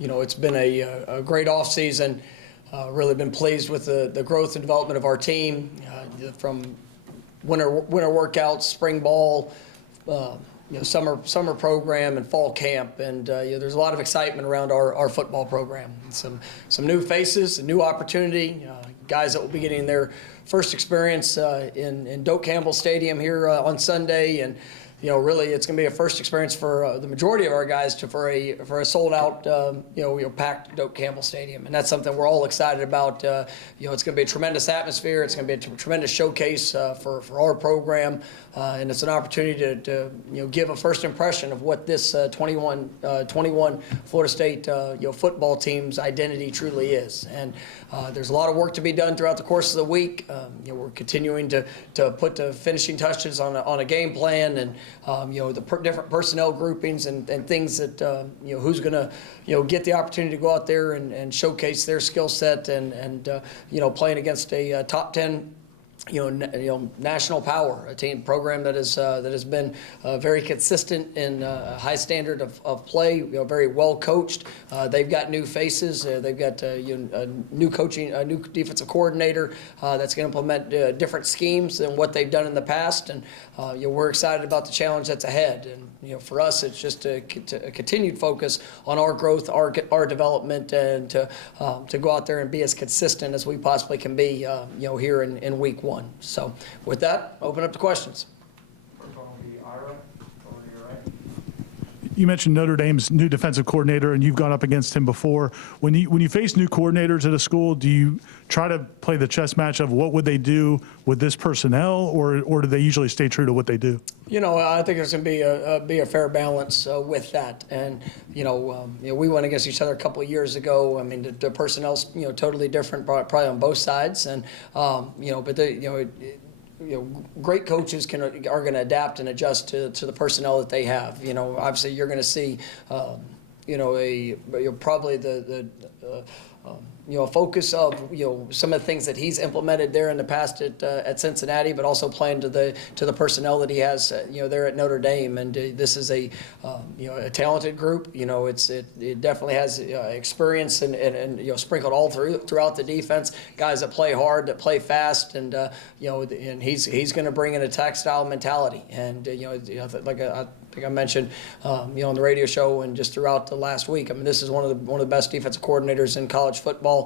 It's been a great offseason. Really been pleased with the growth and development of our team, from winter workouts, spring ball, summer program, and fall camp. And there's a lot of excitement around our football program. Some new faces, a new opportunity, guys that will be getting their first experience in Doak Campbell Stadium here on Sunday. And really, it's going to be a first experience for the majority of our guys for a sold-out, packed Doak Campbell Stadium, and that's something we're all excited about. It's going to be a tremendous atmosphere. It's going to be a tremendous showcase for our program, and it's an opportunity to give a first impression of what this 21 Florida State football team's identity truly is. And there's a lot of work to be done throughout the course of the week. We're continuing to put the finishing touches on a game plan, and the different personnel groupings and things that who's going to get the opportunity to go out there and showcase their skill set, and playing against a top 10 national power, a team program that has been very consistent in high standard of play, very well coached. They've got new faces. They've got a new coaching, a new defensive coordinator that's going to implement different schemes than what they've done in the past. And we're excited about the challenge that's ahead. And for us, it's just a continued focus on our growth, our development, and to go out there and be as consistent as we possibly can be, here in week one. So with that, open up to questions. First one will be Ira, over to your right. You mentioned Notre Dame's new defensive coordinator, and you've gone up against him before. When you face new coordinators at a school, do you try to play the chess match of what would they do with this personnel, or do they usually stay true to what they do? I think there's going to be a fair balance with that. And we went against each other a couple of years ago. I mean, the personnel's totally different, probably on both sides. And great coaches are going to adapt and adjust to the personnel that they have. Obviously you're going to see probably a focus of some of the things that he's implemented there in the past at Cincinnati, but also playing to the personnel that he has there at Notre Dame. And this is a talented group. It definitely has experience and sprinkled all throughout the defense. Guys that play hard, that play fast, and and he's going to bring an attack style mentality. And I think I mentioned, on the radio show and just throughout the last week. I mean, this is one of the best defensive coordinators in college football.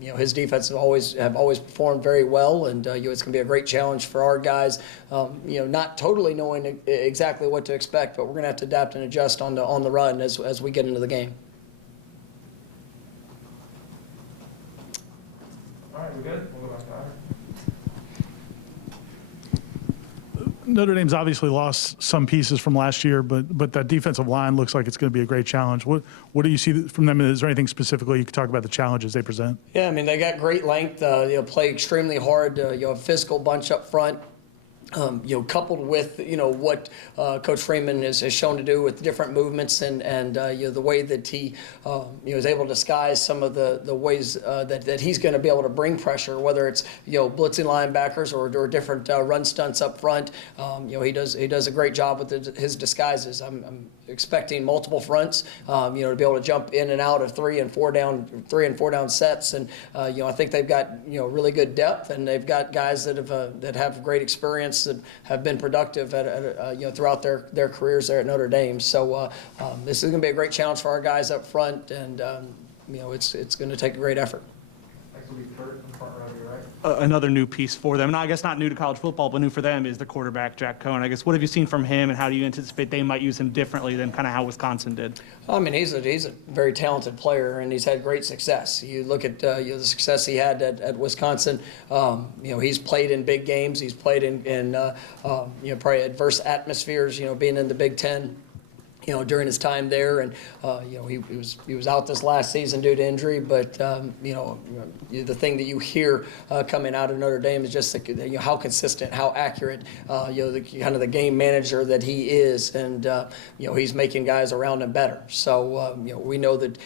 His defense have always performed very well, and it's going to be a great challenge for our guys. Not totally knowing exactly what to expect, but we're going to have to adapt and adjust on the run as we get into the game. All right, we good? We'll go back to Ira. Notre Dame's obviously lost some pieces from last year, but that defensive line looks like it's going to be a great challenge. What do you see from them? Is there anything specifically you could talk about the challenges they present? Yeah, I mean, they got great length. Play extremely hard. A physical bunch up front. Coupled with what Coach Freeman has shown to do with different movements and the way that he is able to disguise some of the ways that he's going to be able to bring pressure, whether it's blitzing linebackers or different run stunts up front. He does a great job with his disguises. I'm expecting multiple fronts, to be able to jump in and out of 3 and 4 down sets, and I think they've got really good depth, and they've got guys that have great experience that have been productive throughout their careers there at Notre Dame. So this is going to be a great challenge for our guys up front, and it's going to take a great effort. Next will be Kurt in front row to your right. Another new piece for them, and I guess not new to college football, but new for them, is the quarterback, Jack Cohn. I guess, what have you seen from him, and how do you anticipate they might use him differently than kind of how Wisconsin did? I mean, he's a very talented player, and he's had great success. You look at the success he had at Wisconsin. He's played in big games. He's played in probably adverse atmospheres. Being in the Big Ten. During his time there, and he was out this last season due to injury. But the thing that you hear coming out of Notre Dame is just how consistent, how accurate, the game manager that he is, and he's making guys around him better. So we know that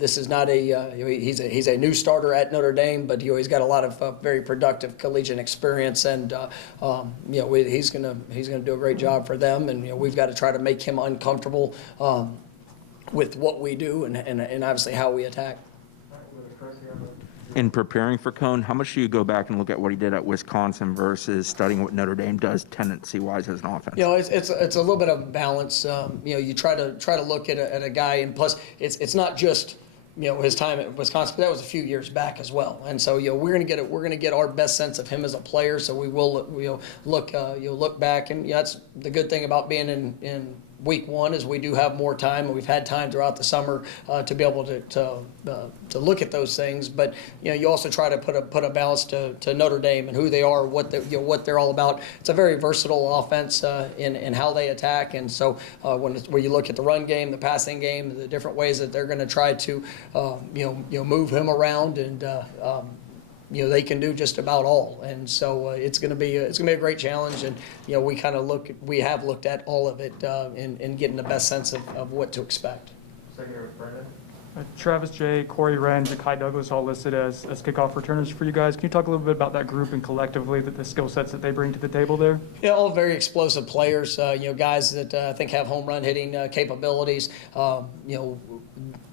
this is not he's a new starter at Notre Dame, but he's got a lot of very productive collegiate experience, and he's gonna do a great job for them, and we've got to try to make him uncomfortable with what we do and obviously how we attack. All right, we'll go to Chris here on the. In preparing for Cone, how much do you go back and look at what he did at Wisconsin versus studying what Notre Dame does tendency-wise as an offense? You know, it's a little bit of balance. You know, you try to look at a guy, and plus it's not just, you know, his time at Wisconsin, but that was a few years back as well. And so, you know, we're gonna get our best sense of him as a player. So we will, you know, look back, and that's the good thing about being in week one is we do have more time, and we've had time throughout the summer to be able to look at those things. But you know, you also try to put a balance to Notre Dame and who they are, what they're all about. It's a very versatile offense in how they attack, and so when you look at the run game, the passing game, the different ways that they're going to try to move him around, and you know, they can do just about all, and so it's going to be a great challenge. And you know, we have looked at all of it in getting the best sense of what to expect. Second here with Brendan. Travis J, Corey Wren, Ja'Kai Douglas, all listed as kickoff returners for you guys. Can you talk a little bit about that group and collectively the skill sets that they bring to the table there? Yeah, all very explosive players. You know, guys that I think have home run hitting capabilities. You know,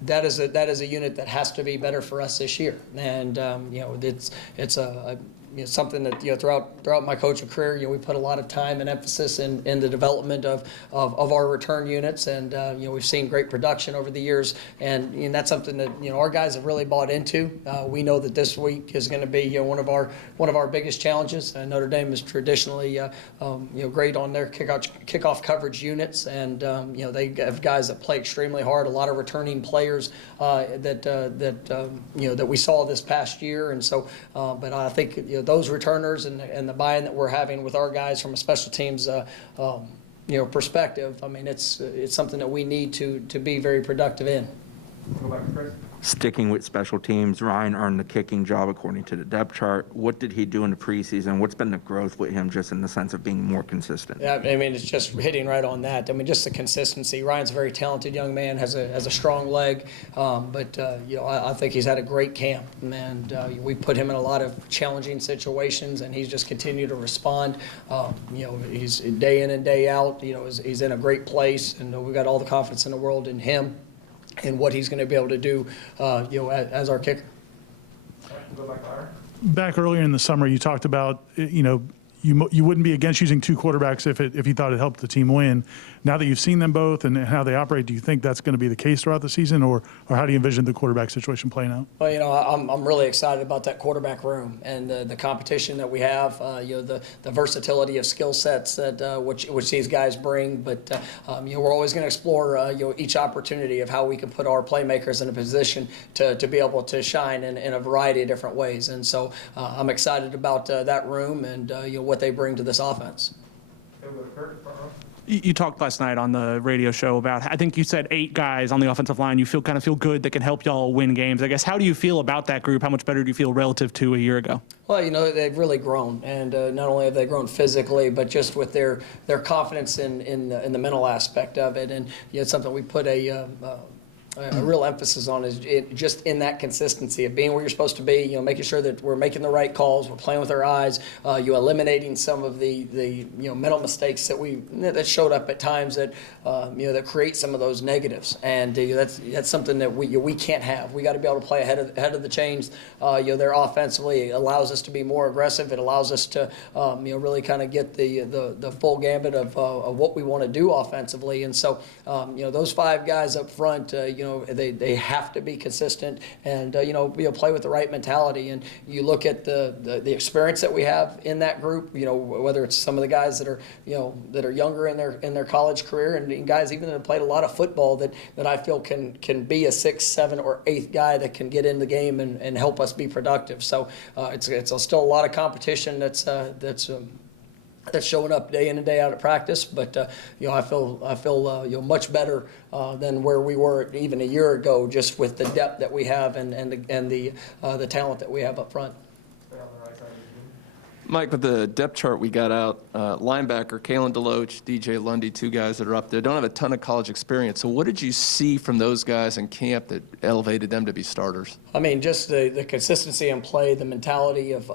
that is a unit that has to be better for us this year. And you know, it's something that, you know, throughout my coaching career, you know, we put a lot of time and emphasis in the development of our return units, and you know, we've seen great production over the years, and you know, that's something that, you know, our guys have really bought into. We know that this week is going to be, you know, one of our biggest challenges. Notre Dame is traditionally you know, great on their kickoff coverage units, and you know, they have guys that play extremely hard. A lot of returning players that you know, that we saw this past year, and so but I think, you know, those returners and the buy-in that we're having with our guys from a special teams you know, perspective, I mean, it's something that we need to be very productive in. Go back to Chris. Sticking with special teams, Ryan earned the kicking job according to the depth chart. What did he do in the preseason? What's been the growth with him just in the sense of being more consistent? Yeah, I mean, it's just hitting right on that. I mean, just the consistency. Ryan's a very talented young man, has a strong leg, but you know, I think he's had a great camp, and we put him in a lot of challenging situations, and he's just continued to respond. You know, he's day in and day out. You know, he's in a great place, and we've got all the confidence in the world in him and what he's going to be able to do, you know, as our kicker. All right, we'll go back to Ira. Back earlier in the summer, you talked about, you know, you wouldn't be against using two quarterbacks if you thought it helped the team win. Now that you've seen them both and how they operate, do you think that's going to be the case throughout the season, or how do you envision the quarterback situation playing out? Well, you know, I'm really excited about that quarterback room and the competition that we have. You know, the versatility of skill sets that which these guys bring. But you know, we're always going to explore you know, each opportunity of how we can put our playmakers in a position to be able to shine in a variety of different ways. And so I'm excited about that room and you know, what they bring to this offense. Okay, we'll go to Kurt, front row. You talked last night on the radio show about, I think you said 8 guys on the offensive line you feel good that can help y'all win games. I guess, how do you feel about that group? How much better do you feel relative to a year ago? Well, you know, they've really grown, and not only have they grown physically, but just with their confidence in the mental aspect of it. And you know, it's something we put a real emphasis on is just in that consistency of being where you're supposed to be, you know, making sure that we're making the right calls, we're playing with our eyes, you eliminating some of the you know, mental mistakes that showed up at times that you know, that create some of those negatives, and that's something that we can't have. We got to be able to play ahead of the chains. You know, there offensively, it allows us to be more aggressive. It allows us to you know, really kind of get the full gambit of what we want to do offensively, and so you know, those 5 guys up front, you know, they have to be consistent and you know, play with the right mentality. And you look at the experience that we have in that group, you know, whether it's some of the guys that are, you know, that are younger in their college career, and guys even that have played a lot of football that I feel can be a 6th, 7th, or 8th guy that can get in the game and help us be productive. So it's still a lot of competition that's showing up day in and day out at practice, but you know, I feel you know, much better than where we were even a year ago, just with the depth that we have and the talent that we have up front. Stay on the right side of the team. Mike, with the depth chart we got out, linebacker, Kalen DeLoach, DJ Lundy, 2 guys that are up there, don't have a ton of college experience. So what did you see from those guys in camp that elevated them to be starters? I mean, just the consistency in play, the mentality of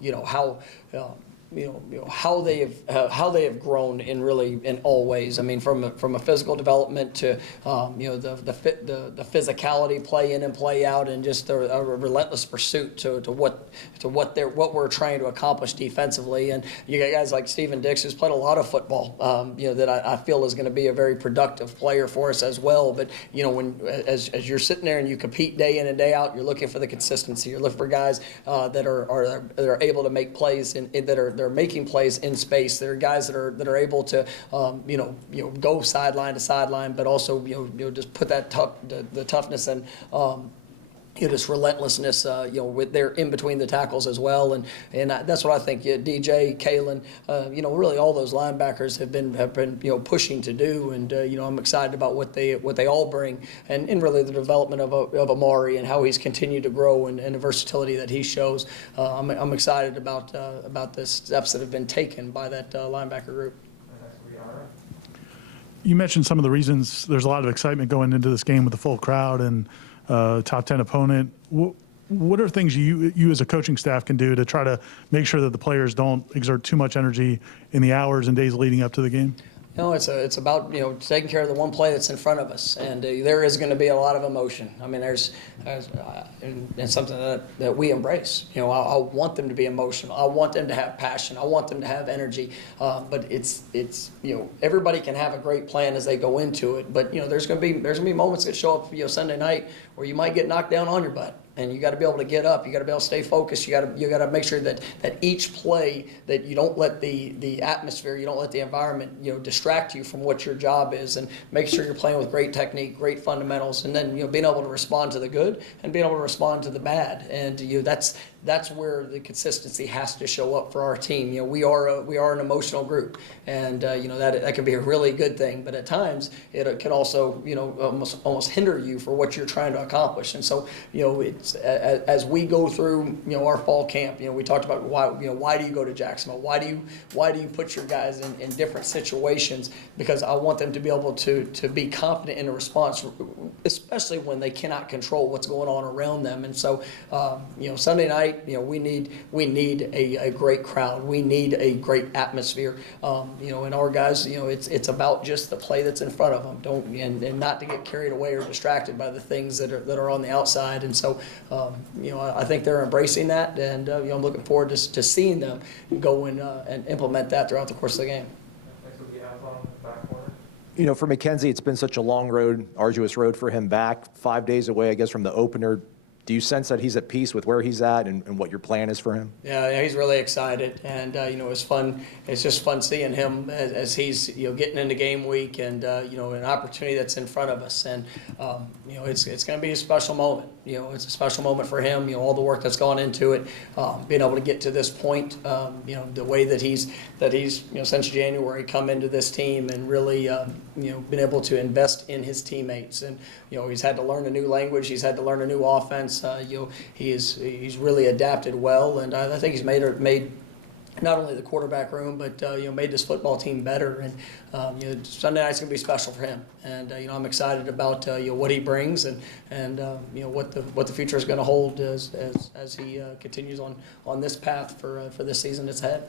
you know, how how they have grown in all ways. I mean, from a physical development to the physicality, play in and play out, and just a relentless pursuit to what we're trying to accomplish defensively. And you got guys like Steven Dix, who's played a lot of football, that I feel is going to be a very productive player for us as well. But as you're sitting there and you compete day in and day out, you're looking for the consistency. You're looking for guys that are able to make plays and that are making plays in space. There are guys that are able to go sideline to sideline, but also just put that the toughness and this relentlessness, with they're in between the tackles as well, and that's what I think. DJ, Kalen, really all those linebackers have been pushing to do, and I'm excited about what they all bring, and really the development of Amari and how he's continued to grow and the versatility that he shows. I'm excited about the steps that have been taken by that linebacker group. You mentioned some of the reasons there's a lot of excitement going into this game with the full crowd and top 10 opponent. What are things you as a coaching staff can do to try to make sure that the players don't exert too much energy in the hours and days leading up to the game? It's about taking care of the one play that's in front of us, and there is going to be a lot of emotion. I mean, there's and something that we embrace. I want them to be emotional. I want them to have passion. I want them to have energy. But it's everybody can have a great plan as they go into it. But there's going to be moments that show up Sunday night where you might get knocked down on your butt. And you got to be able to get up. You got to be able to stay focused. You got to make sure that each play, that you don't let the atmosphere, you don't let the environment distract you from what your job is, and make sure you're playing with great technique, great fundamentals, and then being able to respond to the good and being able to respond to the bad. And that's where the consistency has to show up for our team. We are an emotional group, and that can be a really good thing. But at times it can also almost hinder you for what you're trying to accomplish. And so it's as we go through our fall camp, we talked about why do you go to Jacksonville? Why do you put your guys in different situations? Because I want them to be able to be confident in a response, especially when they cannot control what's going on around them. And so Sunday night, we need a great crowd. We need a great atmosphere. And our guys, it's about just the play that's in front of them. And not to get carried away or distracted by the things that are on the outside. And so, I think they're embracing that, and I'm looking forward to seeing them go and implement that throughout the course of the game. Next will be Alphon, back corner. For McKenzie, it's been such a long road, arduous road for him back, 5 days away, I guess, from the opener. Do you sense that he's at peace with where he's at and what your plan is for him? Yeah, he's really excited, and it's fun. It's just fun seeing him as he's getting into game week, and an opportunity that's in front of us, and it's going to be a special moment. It's a special moment for him. All the work that's gone into it, being able to get to this point. The way that he's since January come into this team and really been able to invest in his teammates, and he's had to learn a new language. He's had to learn a new offense. He's really adapted well, and I think he's made not only the quarterback room, but made this football team better. And Sunday night's gonna be special for him. And I'm excited about what he brings and what the future is going to hold as he continues on this path for this season that's ahead.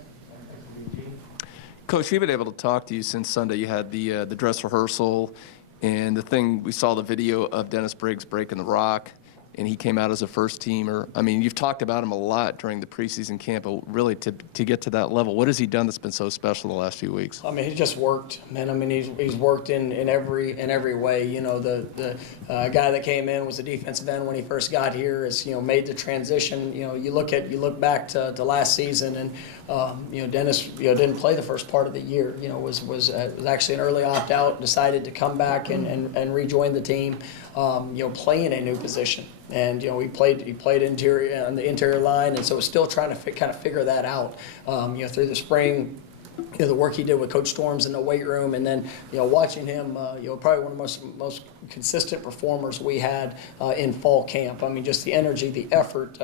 Coach, we've been able to talk to you since Sunday. You had the dress rehearsal, and we saw the video of Dennis Briggs breaking the rock, and he came out as a first-teamer. I mean, you've talked about him a lot during the preseason camp, but really to get to that level, what has he done that's been so special the last few weeks? I mean, he's just worked, man. I mean, he's worked in every way. The guy that came in was the defensive end when he first got here. Has made the transition. You look back to last season, and Dennis didn't play the first part of the year. Was actually an early opt out. Decided to come back and rejoin the team. Playing a new position, and he played interior on the interior line, and so was still trying to kind of figure that out. Through the spring, the work he did with Coach Storms in the weight room, and then, watching him, probably one of the most consistent performers we had in fall camp. I mean, just the energy, the effort,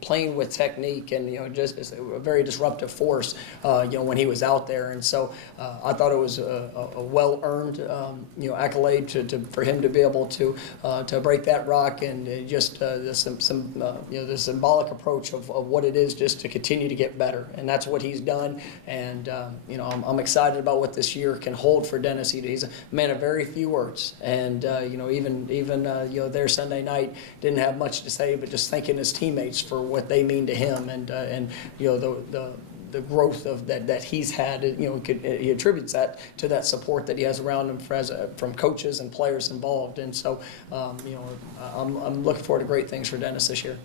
playing with technique, and, just it's a very disruptive force, when he was out there. And so I thought it was a well-earned, accolade for him to be able to break that rock, and just the symbolic approach of what it is just to continue to get better. And that's what he's done. And, I'm excited about what this year can hold for Dennis. He's a man of very few words. And, even there Sunday night, didn't have much to say, but just thanking his teammates for what they mean to him, and the growth of that he's had. He attributes that to that support that he has around him from coaches and players involved. And so, I'm looking forward to great things for Dennis this year.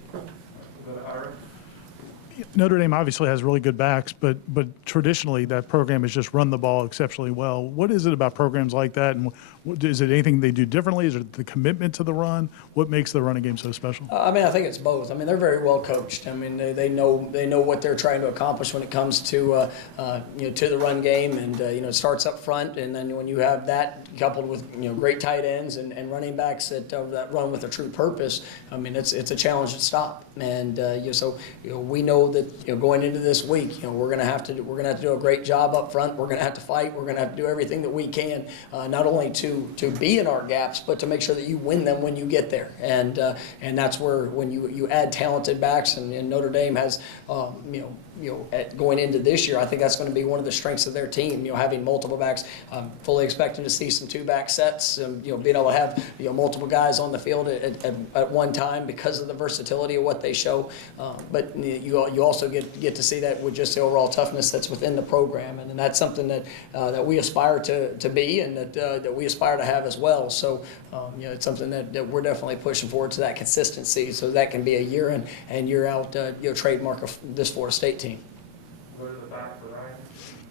Notre Dame obviously has really good backs, but traditionally that program has just run the ball exceptionally well. What is it about programs like that, and is it anything they do differently? Is it the commitment to the run? What makes the running game so special? I think it's both. They're very well coached. They know what they're trying to accomplish when it comes to to the run game, and it starts up front, and then when you have that coupled with great tight ends and running backs that run with a true purpose, it's a challenge to stop. And so we know that going into this week, we're going to have to do a great job up front. We're going to have to fight. We're going to have to do everything that we can, not only to be in our gaps, but to make sure that you win them when you get there. And that's where when you add talented backs, and Notre Dame has going into this year, I think that's going to be one of the strengths of their team. Having multiple backs, fully expecting to see some 2-back sets. Being able to have multiple guys on the field at one time because of the versatility of what they show. But you also get to see that with just the overall toughness that's within the program, and that's something that we aspire to be, and that we aspire to have as well. So it's something that we're definitely pushing forward to, that consistency, so that can be a year in and year out trademark of this Florida State team. Go to the back for Ryan.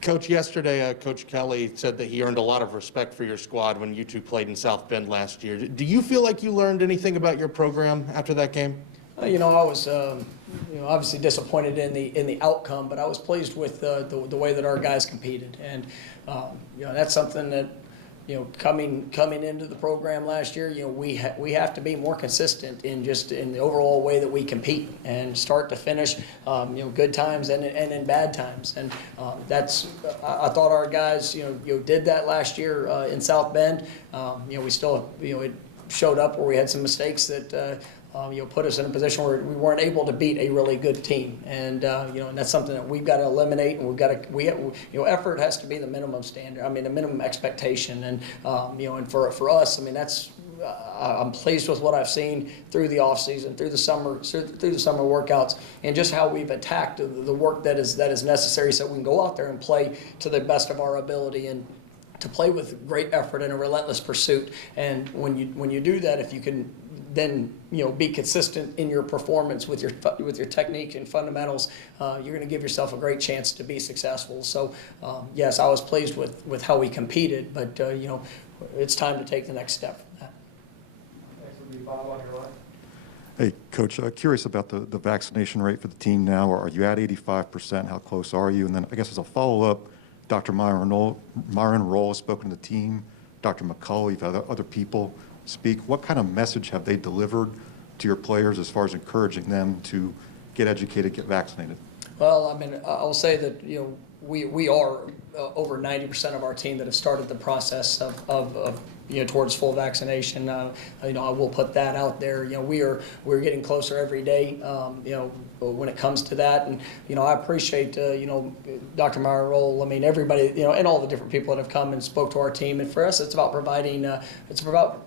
Coach, yesterday, Coach Kelly said that he earned a lot of respect for your squad when you two played in South Bend last year. Do you feel like you learned anything about your program after that game? I was obviously disappointed in the outcome, but I was pleased with the way that our guys competed, and that's something that coming into the program last year, we have to be more consistent in the overall way that we compete, and start to finish, good times and in bad times. And I thought our guys did that last year in South Bend. We still it showed up where we had some mistakes that put us in a position where we weren't able to beat a really good team, and and that's something that we've got to eliminate, and effort has to be the minimum standard. the minimum expectation, and and for us, that's. I'm pleased with what I've seen through the off season, through the summer workouts, and just how we've attacked the work that is necessary, so we can go out there and play to the best of our ability, and to play with great effort and a relentless pursuit. And when you do that, if you can then be consistent in your performance with your technique and fundamentals, you're going to give yourself a great chance to be successful. So yes, I was pleased with how we competed, but it's time to take the next step from that. Next will be Bob on your left. Hey, Coach, curious about the vaccination rate for the team now. Are you at 85%? How close are you? And then I guess as a follow-up, Dr. Myron Roll has spoken to the team. Dr. McCullough, you've had other people speak. What kind of message have they delivered to your players as far as encouraging them to get educated, get vaccinated? Well, I'll say that we are over 90% of our team that have started the process of towards full vaccination. I will put that out there. We're getting closer every day. When it comes to that, and I appreciate Dr. Myron Roll. Everybody, and all the different people that have come and spoke to our team. And for us, it's about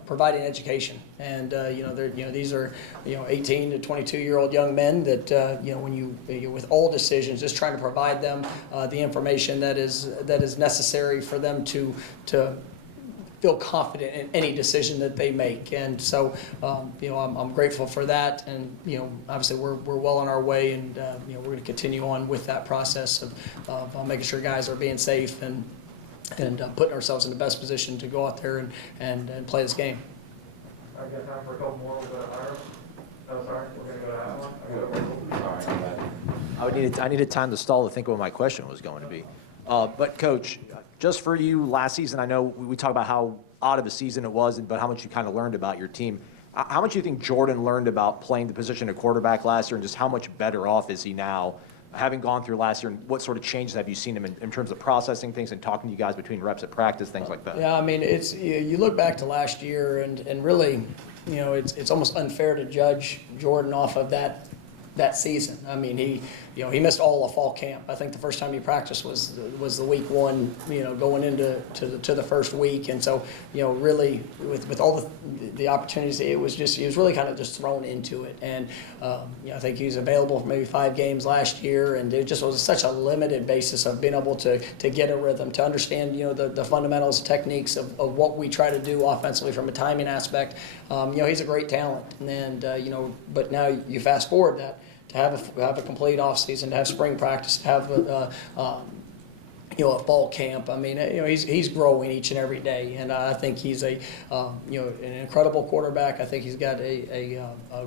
providing education. And these are 18 to 22-year-old young men that when with all decisions, just trying to provide them the information that is necessary for them to feel confident in any decision that they make. And so, I'm grateful for that. And, obviously we're well on our way, and, we're going to continue on with that process of making sure guys are being safe and putting ourselves in the best position to go out there and play this game. I got time for a couple more. We'll go to Ira. Oh, sorry. We're going to go to Avalon. I needed time to stall to think what my question was going to be. But Coach, just for you last season, I know we talk about how odd of a season it was, but how much you kind of learned about your team. How much do you think Jordan learned about playing the position of quarterback last year, and just how much better off is he now, having gone through last year, and what sort of changes have you seen him in terms of processing things and talking to you guys between reps at practice, things like that? Yeah, I mean, you look back to last year, and really, it's almost unfair to judge Jordan off of that season. I mean, he missed all of fall camp. I think the first time he practiced was the week one, going into the first week. And so, really with all the opportunities, he was really kind of just thrown into it. And I think he was available for maybe 5 games last year, and it just was such a limited basis of being able to get a rhythm, to understand the fundamentals, techniques of what we try to do offensively from a timing aspect. He's a great talent, and but now you fast forward that. To have a complete offseason, to have spring practice, to have a fall camp. I mean, he's growing each and every day, and I think he's an incredible quarterback. I think he's got a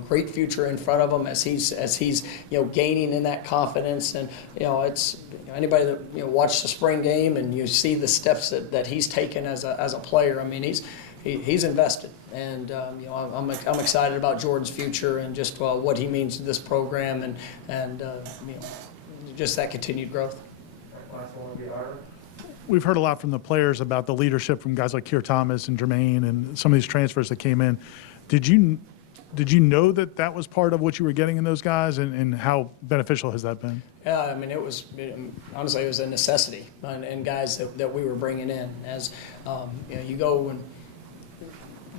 great future in front of him as he's gaining in that confidence. And it's anybody that watched the spring game and you see the steps that he's taken as a player. I mean, he's invested, and I'm excited about Jordan's future and just what he means to this program and just that continued growth. Last one will be Ira. We've heard a lot from the players about the leadership from guys like Keir Thomas and Jermaine and some of these transfers that came in. Did you know that was part of what you were getting in those guys, and how beneficial has that been? Yeah, I mean, honestly, it was a necessity, and guys that we were bringing in. As you go and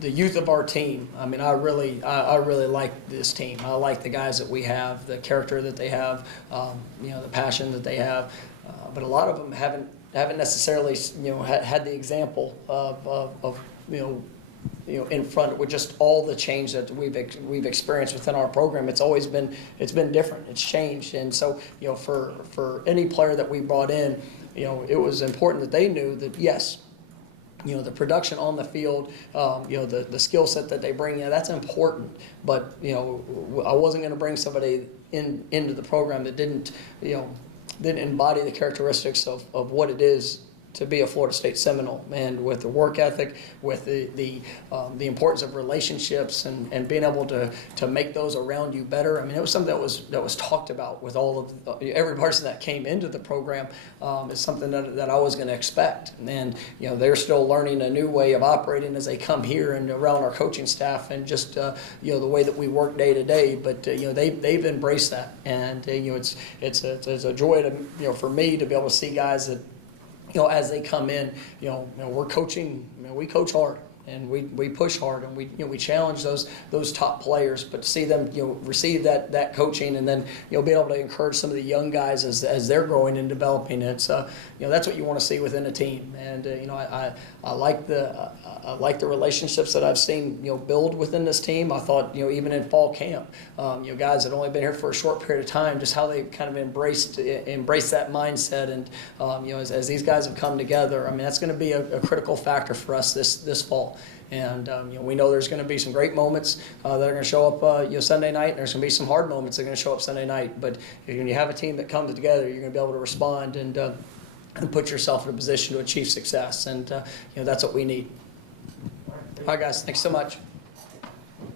the youth of our team. I mean, I really like this team. I like the guys that we have, the character that they have, the passion that they have. But a lot of them haven't necessarily had the example of in front with just all the change that we've experienced within our program. It's been different. It's changed, and so for any player that we brought in, it was important that they knew that yes. The production on the field, the skill set that they bring in, that's important. But, I wasn't going to bring somebody into the program that didn't embody the characteristics of what it is to be a Florida State Seminole, and with the work ethic, with the importance of relationships and being able to make those around you better. I mean, it was something that was talked about with all of every person that came into the program. Is something that I was going to expect, and they're still learning a new way of operating as they come here and around our coaching staff, and just the way that we work day to day. But they've embraced that, and it's a joy to for me to be able to see guys that. As they come in, we're coaching. We coach hard, and we push hard, and we challenge those top players. But to see them receive that coaching, and then be able to encourage some of the young guys as they're growing and developing, it's that's what you want to see within a team. And I like the relationships that I've seen build within this team. I thought even in fall camp, guys that only been here for a short period of time, just how they kind of embraced that mindset, and as these guys have come together, I mean that's going to be a critical factor for us this fall. And we know there's going to be some great moments that are going to show up Sunday night, and there's going to be some hard moments that are going to show up Sunday night. But when you have a team that comes together, you're going to be able to respond and put yourself in a position to achieve success. And that's what we need. All right, guys. Thanks so much.